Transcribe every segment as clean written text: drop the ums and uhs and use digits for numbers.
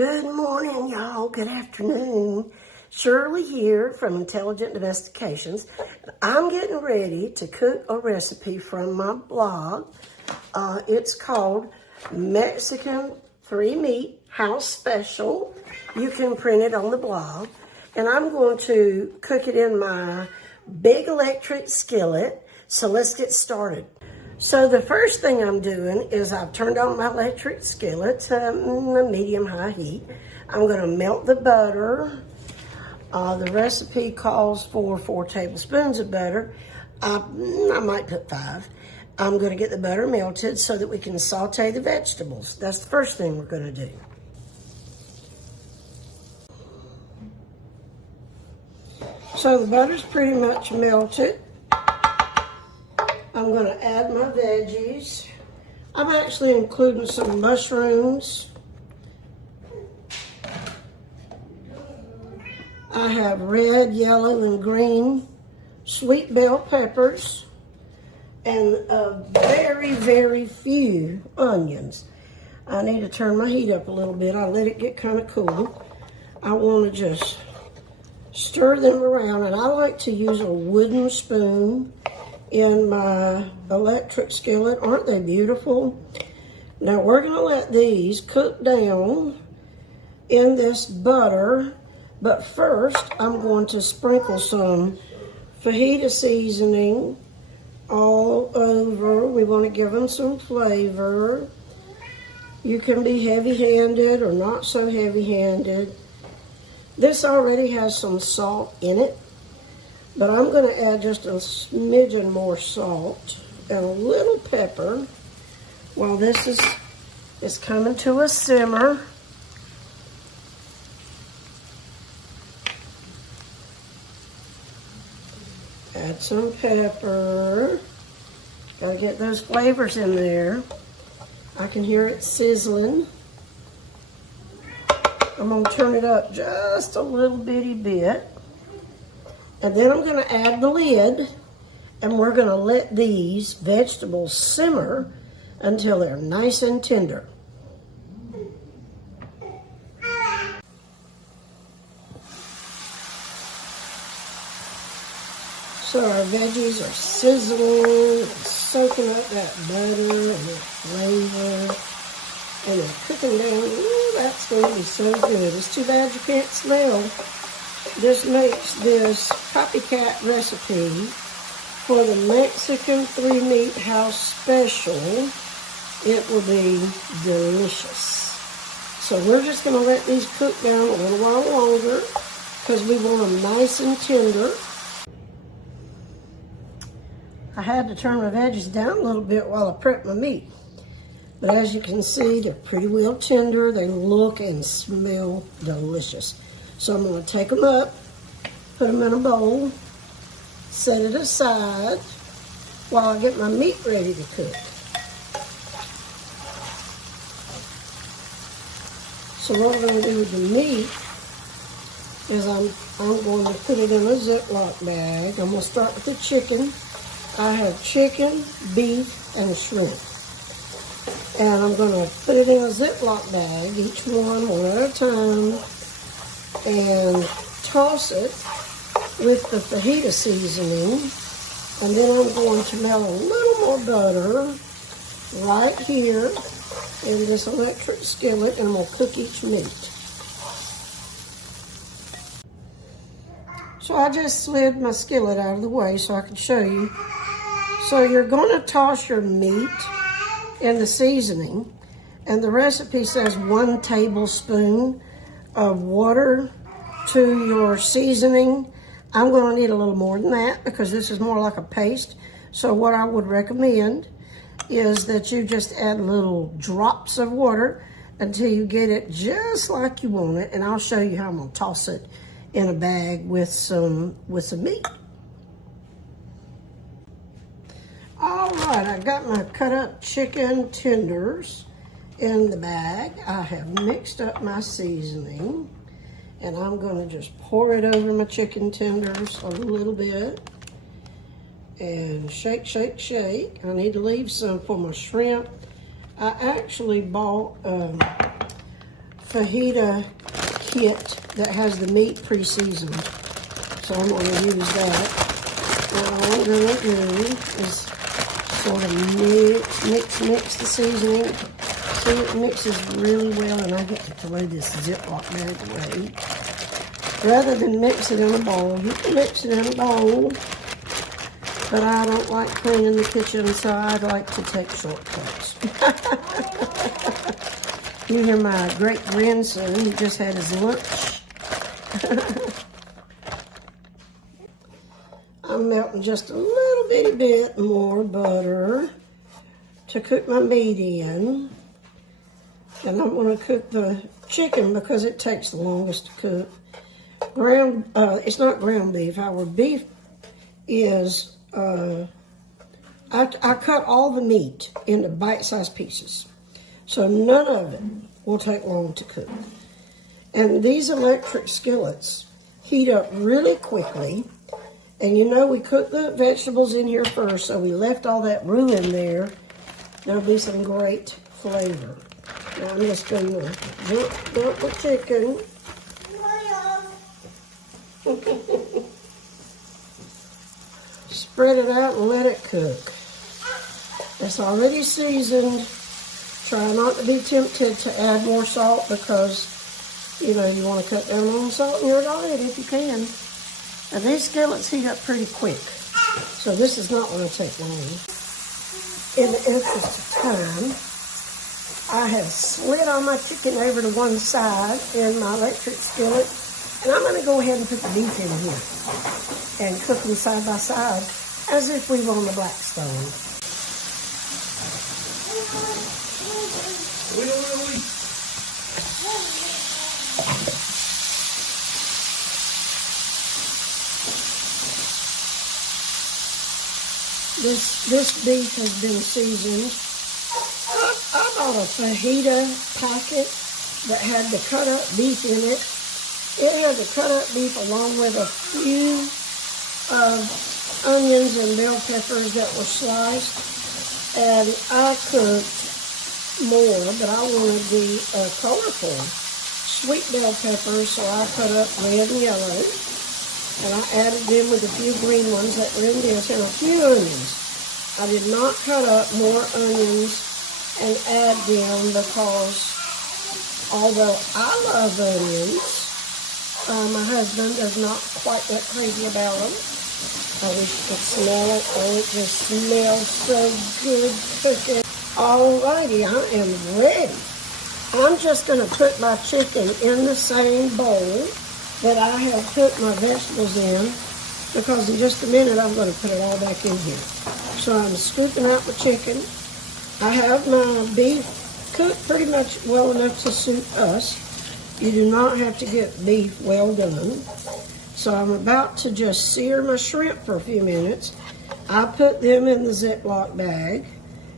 Good morning, y'all. Good afternoon. Shirley here from Intelligent Domestications. I'm getting ready to cook a recipe from my blog. It's called Mexican 3-Meat House Special. You can print it on the blog. And I'm going to cook it in my big electric skillet. So let's get started. So the first thing I'm doing is I've turned on my electric skillet to a medium-high heat. I'm going to melt the butter. The recipe calls for 4 tablespoons of butter. I might put 5. I'm going to get the butter melted so that we can saute the vegetables. That's the first thing we're going to do. So the butter's pretty much melted. I'm going to add my veggies. I'm actually including some mushrooms. I have red, yellow, and green sweet bell peppers and very, very few onions. I need to turn my heat up a little bit. I let it get kind of cool. I want to just stir them around, and I like to use a wooden spoon in my electric skillet. Aren't they beautiful? Now we're going to let these cook down in this butter, but first I'm going to sprinkle some fajita seasoning all over. We want to give them some flavor. You can be heavy-handed or not so heavy-handed. This already has some salt in it, but I'm going to add just a smidgen more salt and a little pepper while this is coming to a simmer. Add some pepper. Got to get those flavors in there. I can hear it sizzling. I'm going to turn it up just a little bitty bit. And then I'm going to add the lid, and we're going to let these vegetables simmer until they're nice and tender. So our veggies are sizzling and soaking up that butter and that flavor. And they're cooking down. Ooh, that's going to be so good. It's too bad you can't smell. This makes this Copycat recipe for the Mexican 3-Meat House Special. It will be delicious. So we're just going to let these cook down a little while longer because we want them nice and tender. I had to turn my veggies down a little bit while I prep my meat. But as you can see, they're pretty well tender. They look and smell delicious. So I'm going to take them up, put them in a bowl, set it aside while I get my meat ready to cook. So what we're going to do with the meat is I'm going to put it in a Ziploc bag. I'm going to start with the chicken. I have chicken, beef, and shrimp. And I'm going to put it in a Ziploc bag, each one at a time, and toss it with the fajita seasoning. And then I'm going to melt a little more butter right here in this electric skillet, and we'll cook each meat. So I just slid my skillet out of the way so I can show you. So you're going to toss your meat in the seasoning, and the recipe says 1 tablespoon of water to your seasoning. I'm going to need a little more than that because this is more like a paste. So what I would recommend is that you just add little drops of water until you get it just like you want it, and I'll show you how I'm going to toss it in a bag with some meat. All right, I got my cut up chicken tenders in the bag. I have mixed up my seasoning, and I'm going to just pour it over my chicken tenders a little bit and shake, shake, shake. I need to leave some for my shrimp. I actually bought fajita kit that has the meat pre-seasoned. So I'm going to use that. Now what I'm going to do is sort of mix the seasoning. See, it mixes really well, and I get to throw this Ziploc bag away. Rather than mix it in a bowl, you can mix it in a bowl, but I don't like cleaning the kitchen, so I'd like to take shortcuts. You hear my great grandson, he just had his lunch. I'm melting just a little bitty bit more butter to cook my meat in. And I'm going to cook the chicken because it takes the longest to cook. It's not ground beef. Our beef is, I cut all the meat into bite-sized pieces. So none of it will take long to cook. And these electric skillets heat up really quickly. And you know, we cooked the vegetables in here first, so we left all that roux in there. There'll be some great flavor. Now I'm just going to dump the chicken. Spread it out and let it cook. It's already seasoned. Try not to be tempted to add more salt because, you know, you want to cut down on salt in your diet if you can. And these skillets heat up pretty quick, so this is not going to take long. In the interest of time, I have slid all my chicken over to one side in my electric skillet, and I'm going to go ahead and put the beef in here and cook them side by side as if we were on the Blackstone. This beef has been seasoned. I bought a fajita packet that had the cut up beef in it. It had the cut up beef along with a few onions and bell peppers that were sliced. And I cooked more, but I wanted the colorful sweet bell peppers, so I cut up red and yellow. And I added them with a few green ones that were in this and a few onions. I did not cut up more onions and add them because although I love onions, my husband is not quite that crazy about them. I wish you could smell it. Oh, it just smells so good cooking. Alrighty, I am ready. I'm just going to put my chicken in the same bowl that I have put my vegetables in, because in just a minute I'm going to put it all back in here. So I'm scooping out the chicken. I have my beef cooked pretty much well enough to suit us. You do not have to get beef well done. So I'm about to just sear my shrimp for a few minutes. I put them in the Ziploc bag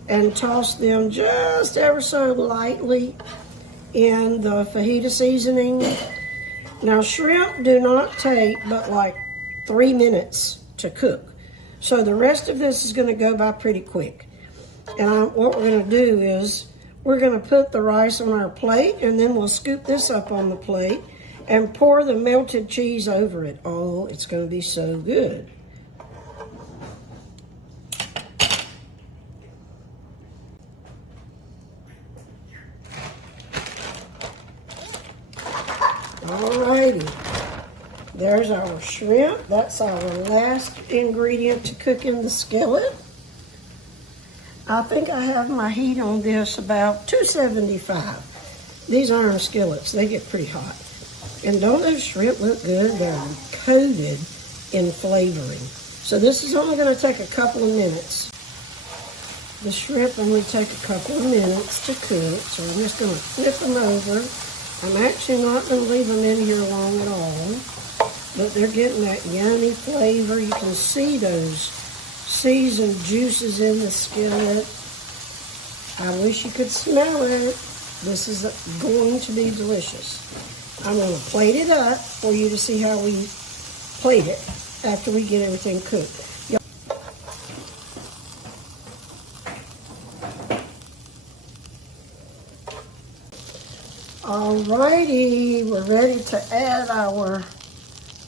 and toss them just ever so lightly in the fajita seasoning. Now, shrimp do not take but like 3 minutes to cook. So the rest of this is going to go by pretty quick. And what we're going to do is we're going to put the rice on our plate, and then we'll scoop this up on the plate and pour the melted cheese over it. Oh, it's going to be so good. Alrighty, there's our shrimp. That's our last ingredient to cook in the skillet. I think I have my heat on this about 275. These iron skillets, they get pretty hot. And don't those shrimp look good? They're coated in flavoring. So this is only going to take a couple of minutes. The shrimp only take a couple of minutes to cook, so I'm just going to flip them over. I'm actually not going to leave them in here long at all, but they're getting that yummy flavor. You can see those seasoned juices in the skillet. I wish you could smell it. This is going to be delicious. I'm going to plate it up for you to see how we plate it after we get everything cooked. All righty, we're ready to add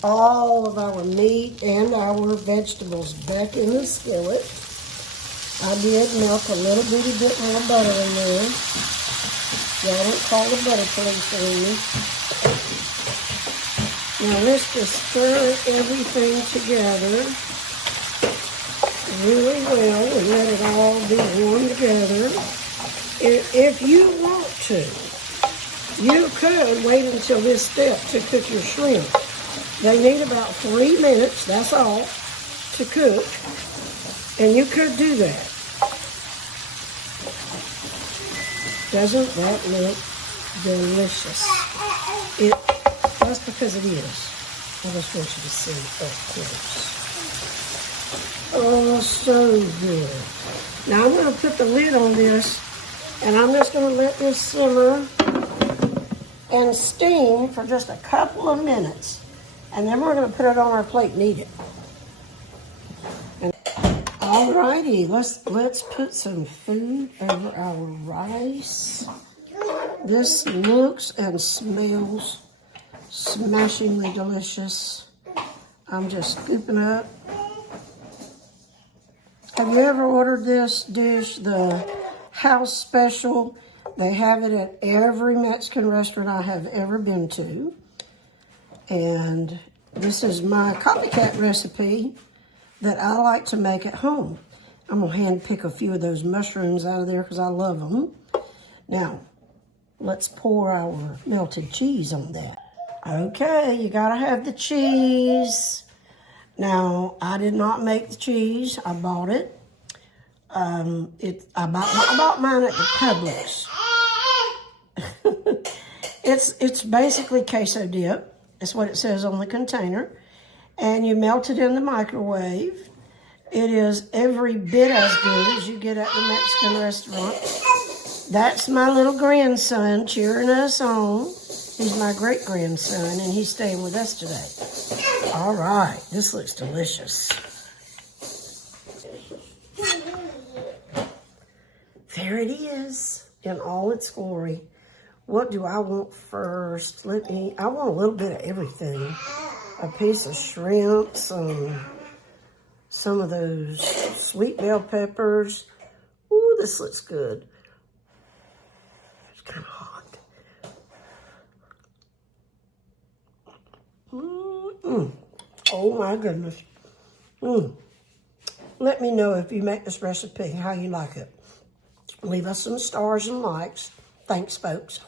all of our meat and our vegetables back in the skillet. I did melt a little bitty bit more butter in there. Y'all don't call the butter police on me. Now let's just stir everything together really well and let it all be warm together. If you want to, you could wait until this step to cook your shrimp. They need about 3 minutes, that's all, to cook. And you could do that. Doesn't that look delicious? That's because it is. I just want you to see up close. Oh, so good. Now I'm going to put the lid on this, and I'm just going to let this simmer and steam for just a couple of minutes. And then we're going to put it on our plate and eat it. Alrighty, let's put some food over our rice. This looks and smells smashingly delicious. I'm just scooping up. Have you ever ordered this dish, the house special? They have it at every Mexican restaurant I have ever been to. And this is my Copycat recipe that I like to make at home. I'm gonna hand pick a few of those mushrooms out of there because I love them. Now, let's pour our melted cheese on that. Okay, you gotta have the cheese. Now, I did not make the cheese, I bought it. I bought mine at the Publix. It's basically queso dip. That's what it says on the container. And you melt it in the microwave. It is every bit as good as you get at the Mexican restaurant. That's my little grandson cheering us on. He's my great-grandson, and he's staying with us today. All right, this looks delicious. There it is in all its glory. What do I want first? I want a little bit of everything. A piece of shrimp, some of those sweet bell peppers. Ooh, this looks good. It's kind of hot. Oh my goodness. Let me know if you make this recipe, how you like it. Leave us some stars and likes. Thanks, folks.